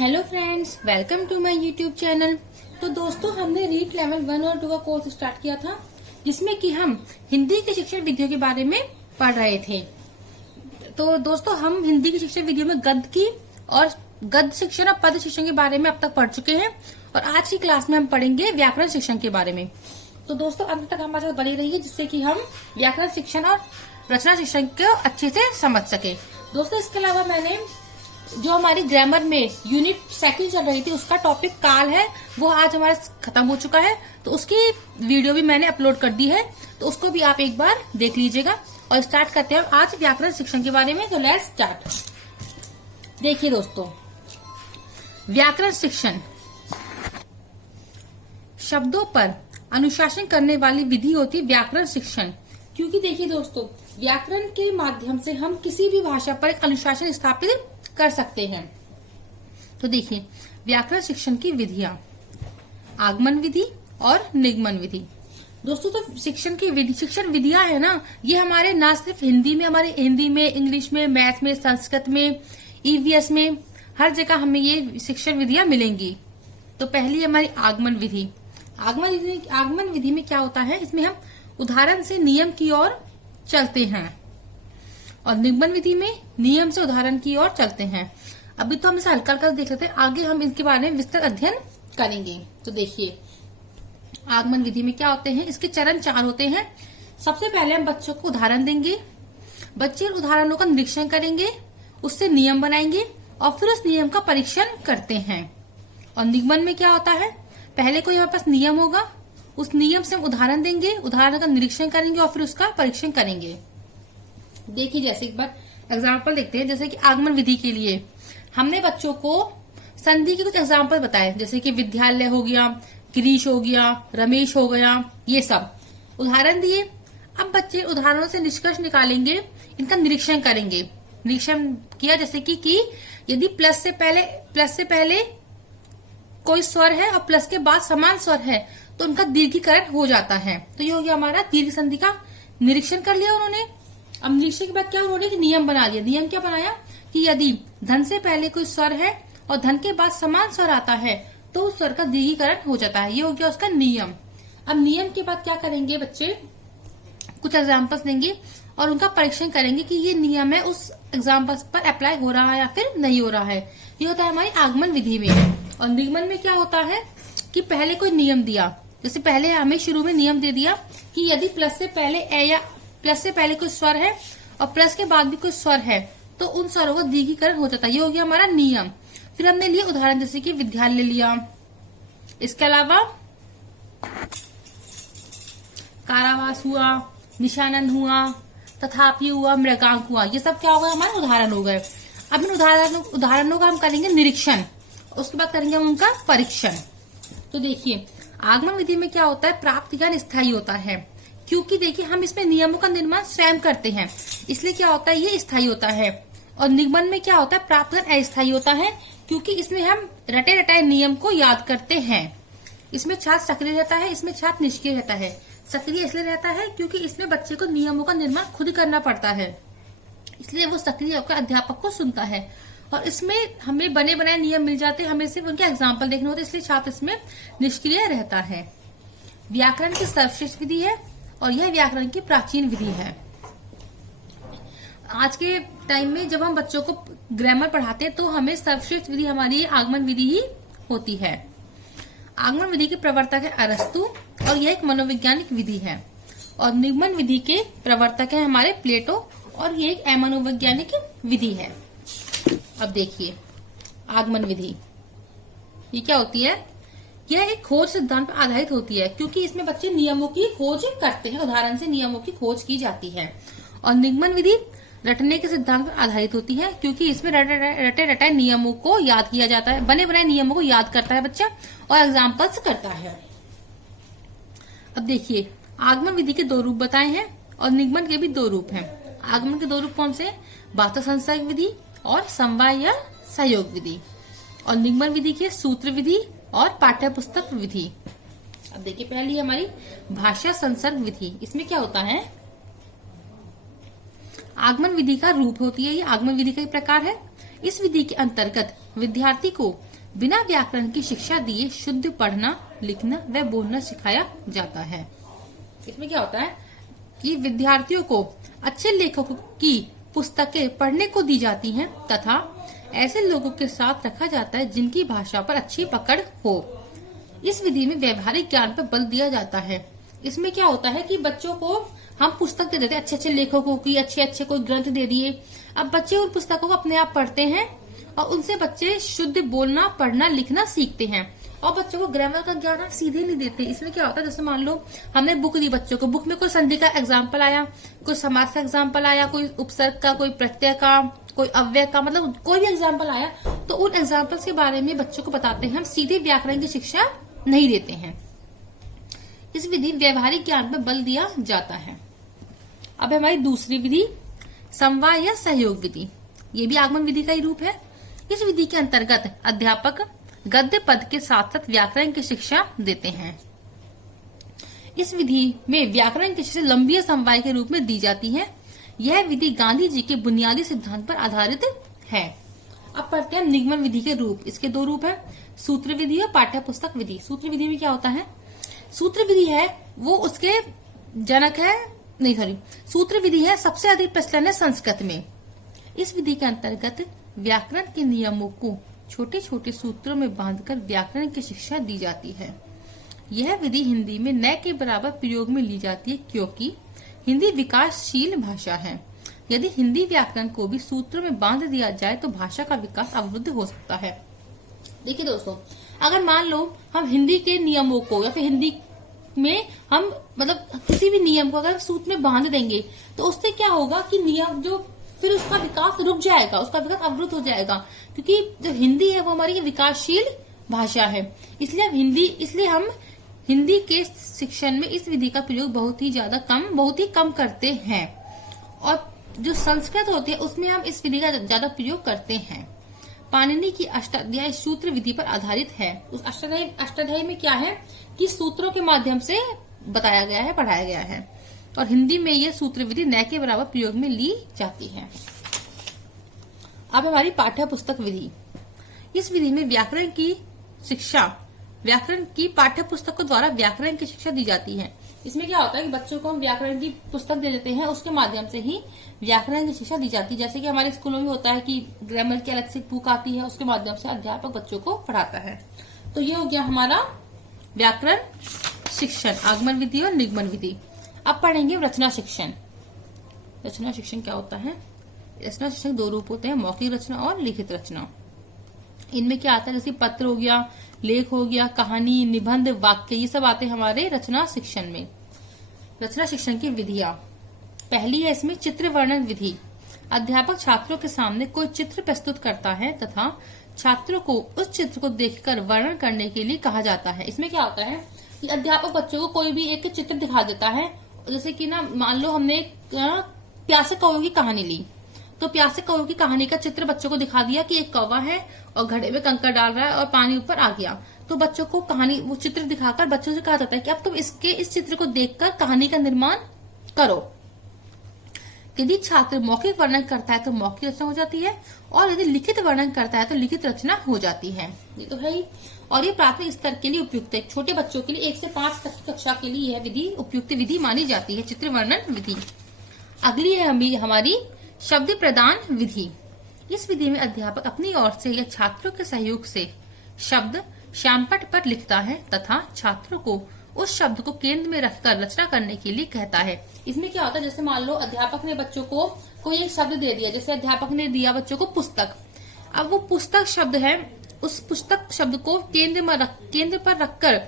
Hello friends, welcome to my YouTube channel. तो दोस्तों, हमने रीड लेवल 1 और 2 का कोर्स स्टार्ट किया था, जिसमें कि हम हिंदी की शिक्षण विधियों के बारे में पढ़ रहे थे। तो दोस्तों, हम हिंदी की शिक्षण विधियों में गद्य शिक्षण और पद शिक्षण के बारे में अब तक पढ़ चुके हैं, और आज की क्लास में हम पढ़ेंगे व्याकरण शिक्षण के बारे में। तो दोस्तों, अंत तक हमारे साथ बनी रहिए, जिससे कि हम व्याकरण शिक्षण और रचना शिक्षण को अच्छे से समझ सके। दोस्तों, इसके अलावा मैंने जो हमारी ग्रामर में यूनिट सेकंड चल रही थी, उसका टॉपिक काल है, वो आज हमारा खत्म हो चुका है। तो उसकी वीडियो भी मैंने अपलोड कर दी है, तो उसको भी आप एक बार देख लीजिएगा। और स्टार्ट करते हैं आज व्याकरण शिक्षण के बारे में। तो लेट्स स्टार्ट। देखिए दोस्तों, व्याकरण शिक्षण शब्दों पर अनुशासन करने वाली विधि होती व्याकरण शिक्षण। क्योंकि देखिए दोस्तों, व्याकरण के माध्यम से हम किसी भी भाषा पर एक अनुशासन स्थापित कर सकते हैं। तो देखिए, व्याकरण शिक्षण की विधियां, आगमन विधि और निगमन विधि। दोस्तों, तो शिक्षण विधियां है ना, ये हमारे ना सिर्फ हमारे हिंदी में, इंग्लिश में, मैथ में, संस्कृत में, ईवीएस में, हर जगह हमें ये शिक्षण विधियां मिलेंगी। तो पहली हमारी आगमन विधि। आगमन विधि में क्या होता है, इसमें हम उदाहरण से नियम की ओर चलते हैं, और निगमन विधि में नियम से उदाहरण की ओर चलते हैं। अभी तो हम इसे हल्का हल्का देख लेते हैं, आगे हम इसके बारे में विस्तृत अध्ययन करेंगे। तो देखिए, आगमन विधि में क्या होते हैं, इसके चरण 4 होते हैं। सबसे पहले हम बच्चों को उदाहरण देंगे, बच्चे उदाहरणों का निरीक्षण करेंगे, उससे नियम बनाएंगे, और फिर उस नियम का परीक्षण करते हैं। और निगमन में क्या होता है, पहले कोई हमारे पास नियम होगा, उस नियम से हम उदाहरण देंगे, उदाहरण का निरीक्षण करेंगे, और फिर उसका परीक्षण करेंगे। देखिए, जैसे एक बार एग्जाम्पल देखते हैं। जैसे कि आगमन विधि के लिए हमने बच्चों को संधि के कुछ एग्जाम्पल बताए, जैसे कि विद्यालय हो गया, गिरीश हो गया, रमेश हो गया, ये सब उदाहरण दिए। अब बच्चे उदाहरणों से निष्कर्ष निकालेंगे, इनका निरीक्षण करेंगे। निरीक्षण किया जैसे कि यदि प्लस से पहले कोई स्वर है और प्लस के बाद समान स्वर है, तो उनका दीर्घीकरण हो जाता है। तो ये हो गया हमारा दीर्घ संधि का निरीक्षण कर लिया उन्होंने। अब निरीक्षण के बाद क्या उन्होंने नियम बना लिया। नियम क्या बनाया कि यदि धन से पहले कोई स्वर है और धन के बाद समान स्वर आता है, तो उस स्वर का दीर्घीकरण हो जाता है। ये हो गया उसका नियम। अब नियम के बाद क्या करेंगे बच्चे, कुछ एग्जाम्पल्स देंगे और उनका परीक्षण करेंगे कि ये नियम है उस एग्जाम्पल्स पर अप्लाई हो रहा है या फिर नहीं हो रहा है। ये होता है हमारी आगमन विधि में। और निगमन में क्या होता है कि पहले कोई नियम दिया, जैसे पहले हमें शुरू में नियम दे दिया कि यदि प्लस से पहले ए या प्लस से पहले कोई स्वर है और प्लस के बाद भी कोई स्वर है, तो उन स्वरों का दीर्घीकरण हो जाता है। ये हो गया हमारा नियम। फिर हमने लिए उदाहरण, जैसे कि विद्यालय लिया, इसके अलावा कारावास हुआ, निशानंद हुआ, तथापि हुआ, मृगांक हुआ। ये सब क्या हो गया, हमारे उदाहरण हो गए। अब इन उदाहरणों का हम करेंगे निरीक्षण, उसके बाद करेंगे हम उनका परीक्षण। तो देखिए, आगमन विधि में क्या होता है, प्राप्त ज्ञान स्थायी होता है। क्योंकि देखिए, हम इसमें नियमों का निर्माण स्वयं करते हैं, इसलिए क्या होता है, ये स्थायी होता है। और निगमन में क्या होता है, प्राप्त ज्ञान अस्थायी होता है, क्योंकि इसमें हम रटे रटाए नियम को याद करते हैं। इसमें छात्र सक्रिय रहता है, इसमें छात्र निष्क्रिय रहता है। सक्रिय इसलिए रहता है क्योंकि इसमें बच्चे को नियमों का निर्माण खुद करना पड़ता है, इसलिए वो सक्रिय होकर अध्यापक को सुनता है। और इसमें हमें बने बनाए नियम मिल जाते हैं, हमें सिर्फ उनके एग्जाम्पल देखने होते हैं, इसलिए छात्र इसमें निष्क्रिय रहता है। व्याकरण की सर्वश्रेष्ठ विधि है, और यह व्याकरण की प्राचीन विधि है। आज के टाइम में जब हम बच्चों को ग्रामर पढ़ाते हैं, तो हमें सर्वश्रेष्ठ विधि हमारी आगमन विधि ही होती है। आगमन विधि के प्रवर्तक है अरस्तु, और यह एक मनोवैज्ञानिक विधि है। और निगमन विधि के प्रवर्तक है हमारे प्लेटो, और यह एक अमनोवैज्ञानिक विधि है। अब देखिए, आगमन विधि ये क्या होती है, यह एक खोज सिद्धांत पर आधारित होती है, क्योंकि इसमें बच्चे नियमों की खोज करते हैं, उदाहरण से नियमों की खोज की जाती है। और निगमन विधि रटने के सिद्धांत पर आधारित होती है, क्योंकि इसमें रटे रटाए नियमों को याद किया जाता है, बने बनाए नियमों को याद करता है बच्चा, और एग्जाम्पल्स करता है। अब देखिए, आगमन विधि के 2 रूप बताए हैं, और निगमन के भी 2 रूप हैं। आगमन के 2 रूप कौन से, वास्तव संसर्ग विधि और समवाय या सहयोग विधि। और निगमन विधि के सूत्र विधि और पाठ्य पुस्तक विधि। अब देखिए, पहली हमारी भाषा संसर्ग विधि। इसमें क्या होता है, आगमन विधि का रूप होती है, ये आगमन विधि का एक प्रकार है। इस विधि के अंतर्गत विद्यार्थी को बिना व्याकरण की शिक्षा दिए शुद्ध पढ़ना, लिखना व बोलना सिखाया जाता है। इसमें क्या होता है कि विद्यार्थियों को अच्छे लेखकों की पुस्तकें पढ़ने को दी जाती हैं तथा ऐसे लोगों के साथ रखा जाता है जिनकी भाषा पर अच्छी पकड़ हो। इस विधि में व्यवहारिक ज्ञान पर बल दिया जाता है। इसमें क्या होता है कि बच्चों को हम पुस्तक दे देते हैं, अच्छे अच्छे लेखकों की अच्छे अच्छे कोई ग्रंथ दे दिए। अब बच्चे उन पुस्तकों को अपने आप पढ़ते हैं और उनसे बच्चे शुद्ध बोलना, पढ़ना, लिखना सीखते हैं। और बच्चों को ग्रामर का ज्ञान हम सीधे नहीं देते। इसमें क्या होता है, जैसे मान लो हमने बुक दी बच्चों को, बुक में कोई संधि का एग्जाम्पल आया, कोई समास का एग्जाम्पल आया, कोई उपसर्ग का, कोई प्रत्यय का, कोई अव्यय का, मतलब कोई भी एग्जाम्पल आया तो उन एग्जाम्पल्स के बारे में बच्चों को बताते हैं। हम सीधे व्याकरण की शिक्षा नहीं देते हैं। इस विधि व्यवहारिक ज्ञान पर बल दिया जाता है। अब हमारी दूसरी विधि समवाय या सहयोग विधि। ये भी आगमन विधि का ही रूप है। इस विधि के अंतर्गत अध्यापक गद्य पद के साथ साथ व्याकरण की शिक्षा देते हैं। इस विधि में व्याकरण की शिक्षा लंबी समवाय के रूप में दी जाती है। यह विधि गांधी जी के बुनियादी सिद्धांत पर आधारित है। अब पढ़ते हैं निगमन विधि के रूप। इसके दो रूप है, सूत्र विधि और पाठ्य पुस्तक विधि। सूत्र विधि में क्या होता है, सूत्र विधि है वो उसके जनक है, नहीं सॉरी, सूत्र विधि है सबसे अधिक प्रचलन है संस्कृत में। इस विधि के अंतर्गत व्याकरण के नियमों को छोटे छोटे सूत्रों में बांधकर व्याकरण की शिक्षा दी जाती है। यह विधि हिंदी में न के बराबर प्रयोग में ली जाती है क्योंकि हिंदी विकासशील भाषा है। यदि हिंदी व्याकरण को भी सूत्रों में बांध दिया जाए तो भाषा का विकास अवरुद्ध हो सकता है। देखिए दोस्तों, अगर मान लो हम हिंदी के नियमों को या फिर हिंदी में हम मतलब किसी भी नियम को अगर सूत्र में बांध देंगे तो उससे क्या होगा कि नियम जो फिर उसका विकास रुक जाएगा, उसका विकास अवरुद्ध हो जाएगा। क्योंकि जो हिंदी है वो हमारी विकासशील भाषा है। इसलिए हम हिंदी के शिक्षण में इस विधि का प्रयोग बहुत ही कम करते हैं। और जो संस्कृत होती है उसमें हम इस विधि का ज्यादा प्रयोग करते हैं। पाणिनि की अष्टाध्यायी सूत्र विधि पर आधारित है। उस अष्टाध्यायी में क्या है कि सूत्रों के माध्यम से बताया गया है, पढ़ाया गया है। और हिंदी में यह सूत्र विधि न के बराबर प्रयोग में ली जाती है। अब हमारी पाठ्य पुस्तक विधि। इस विधि में व्याकरण की पाठ्य पुस्तकों द्वारा व्याकरण की शिक्षा दी जाती है। इसमें क्या होता है कि बच्चों को हम व्याकरण की पुस्तक दे देते हैं, उसके माध्यम से ही व्याकरण की शिक्षा दी जाती है। जैसे कि हमारे स्कूलों में होता है कि ग्रामर की अलग से बुक आती है, उसके माध्यम से अध्यापक बच्चों को पढ़ाता है। तो ये हो गया हमारा व्याकरण शिक्षण, आगमन विधि और निगमन विधि। अब पढ़ेंगे रचना शिक्षण। रचना शिक्षण क्या होता है? रचना शिक्षण दो रूप होते हैं, मौखिक रचना और लिखित रचना। इनमें क्या आता है, जैसे पत्र हो गया, लेख हो गया, कहानी, निबंध, वाक्य, ये सब आते हैं हमारे रचना शिक्षण में। रचना शिक्षण की विधियां, पहली है इसमें चित्र वर्णन विधि। अध्यापक छात्रों के सामने कोई चित्र प्रस्तुत करता है तथा छात्रों को उस चित्र को देखकर वर्णन करने के लिए कहा जाता है। इसमें क्या होता है कि अध्यापक बच्चों को कोई भी एक चित्र दिखा देता है। जैसे कि ना मान लो हमने प्यासे कौवे की कहानी ली, तो प्यासे कौवे की कहानी का चित्र बच्चों को दिखा दिया कि एक कौवा है और घड़े में कंकड़ डाल रहा है और पानी ऊपर आ गया। तो बच्चों को वो चित्र दिखाकर बच्चों से कहा जाता है कि अब तुम इस चित्र को देखकर कहानी का निर्माण करो। यदि छात्र मौखिक वर्णन करता है तो मौखिक रचना हो जाती है और यदि लिखित वर्णन करता है तो लिखित रचना हो जाती है। ये तो है ही। और ये प्राथमिक स्तर के लिए उपयुक्त है। छोटे बच्चों के लिए 1 से 5 तक की कक्षा के लिए यह विधि उपयुक्त विधि मानी जाती है, चित्र वर्णन विधि। अगली है हमारी शब्द प्रदान विधि। इस विधि में अध्यापक अपनी ओर से या छात्रों के सहयोग से शब्द श्यामपट पर लिखता है तथा छात्रों को उस शब्द को केंद्र में रखकर रचना करने के लिए कहता है। इसमें क्या होता है, जैसे मान लो अध्यापक ने बच्चों को कोई एक शब्द दे दिया, जैसे अध्यापक ने दिया बच्चों को पुस्तक। अब वो पुस्तक शब्द है, उस पुस्तक शब्द को केंद्र पर रखकर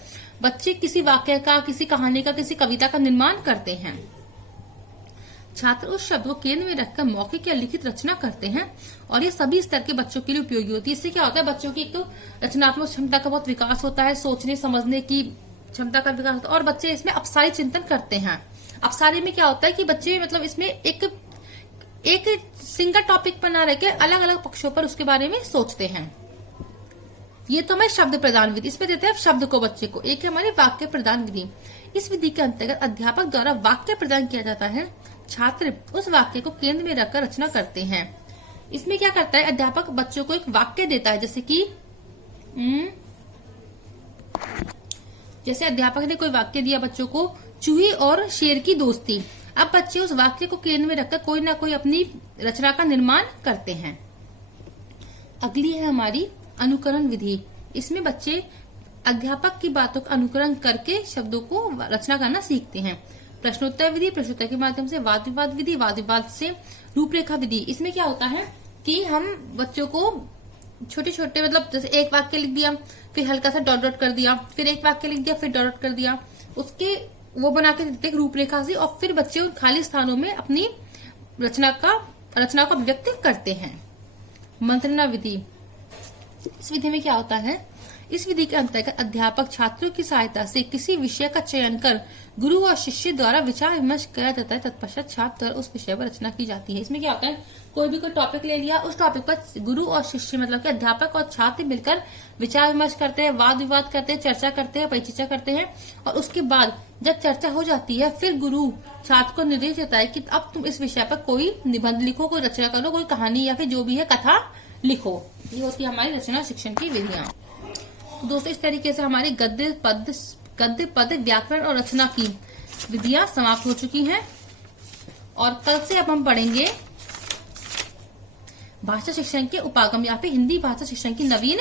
बच्चे किसी वाक्य का, किसी कहानी का, किसी कविता का निर्माण करते हैं। छात्र उस शब्द को केंद्र में रखकर मौखिक या लिखित रचना करते हैं और ये सभी स्तर के बच्चों के लिए उपयोगी होती है। इससे क्या होता है, बच्चों की एक तो रचनात्मक क्षमता का बहुत विकास होता है, सोचने समझने की क्षमता का विकास होता है और बच्चे इसमें अपसारी चिंतन करते हैं। अपसारी में क्या होता है कि बच्चे मतलब इसमें एक सिंगल टॉपिक पर ना रहकर अलग अलग पक्षों पर उसके बारे में सोचते हैं। ये तो हमें शब्द प्रदान विधि, इसमें देते हैं शब्द को बच्चे को। एक है हमारी वाक्य प्रदान विधि। इस विधि के अंतर्गत अध्यापक द्वारा वाक्य प्रदान किया जाता है, छात्र उस वाक्य को केंद्र में रखकर रचना करते हैं। इसमें क्या करता है, अध्यापक बच्चों को एक वाक्य देता है, जैसे कि जैसे अध्यापक ने कोई वाक्य दिया बच्चों को, चूहे और शेर की दोस्ती। अब बच्चे उस वाक्य को केंद्र में रखकर कोई ना कोई अपनी रचना का निर्माण करते हैं। अगली है हमारी अनुकरण विधि। इसमें बच्चे अध्यापक की बातों का अनुकरण करके शब्दों को रचना करना सीखते हैं। प्रश्नोत्तर विधि, प्रश्नोत्तर के माध्यम से वाद विवाद विधि, वाद विवाद से रूपरेखा विधि। इसमें क्या होता है कि हम बच्चों को छोटे छोटे, मतलब जैसे एक वाक्य लिख दिया, फिर हल्का सा डॉट डॉट कर दिया, फिर एक वाक्य लिख दिया, फिर डॉट डॉट कर दिया, उसके वो बना के देते रूपरेखा से, और फिर बच्चे उन खाली स्थानों में अपनी रचना को अभिव्यक्त करते हैं। मंत्रणा विधि। इस विधि में क्या होता है, इस विधि के अंतर्गत अध्यापक छात्रों की सहायता से किसी विषय का चयन कर गुरु और शिष्य द्वारा विचार विमर्श किया जाता है। तत्पश्चात छात्र द्वारा उस विषय पर रचना की जाती है। इसमें क्या होता है, कोई भी कोई टॉपिक ले लिया, उस टॉपिक पर गुरु और शिष्य मतलब कि अध्यापक और छात्र मिलकर विचार विमर्श करते हैं, वाद विवाद करते हैं, चर्चा करते हैं, परिचर्चा करते हैं, और उसके बाद जब चर्चा हो जाती है फिर गुरु छात्र को निर्देश देता है कि अब तुम इस विषय पर कोई निबंध लिखो, कोई रचना करो, कोई कहानी या फिर जो भी है कथा लिखो। ये होती है हमारी रचना शिक्षण की विधियां। दोस्तों, इस तरीके से हमारी गद्य पद व्याकरण और रचना की विधियां समाप्त हो चुकी हैं, और कल से अब हम पढ़ेंगे भाषा शिक्षण के उपागम या फिर हिंदी भाषा शिक्षण की नवीन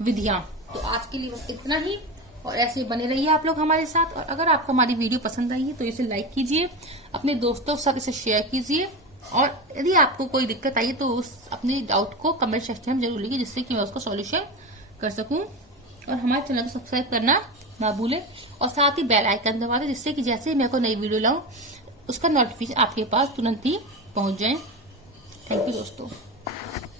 विधियां। तो आज के लिए बस इतना ही, और ऐसे बने रहिए आप लोग हमारे साथ। और अगर आपको हमारी वीडियो पसंद आई है तो इसे लाइक कीजिए, अपने दोस्तों के साथ इसे शेयर कीजिए, और यदि आपको कोई दिक्कत आई तो अपने डाउट को कमेंट सेक्शन में जरूर लिखिए, जिससे कि मैं उसको सॉल्यूशन कर सकूं। और हमारे चैनल को सब्सक्राइब करना ना भूलें, और साथ ही बेल आइकन दबा दें, जिससे कि जैसे ही मैं कोई नई वीडियो लाऊं उसका नोटिफिकेशन आपके पास तुरंत ही पहुंच जाए। थैंक यू दोस्तों।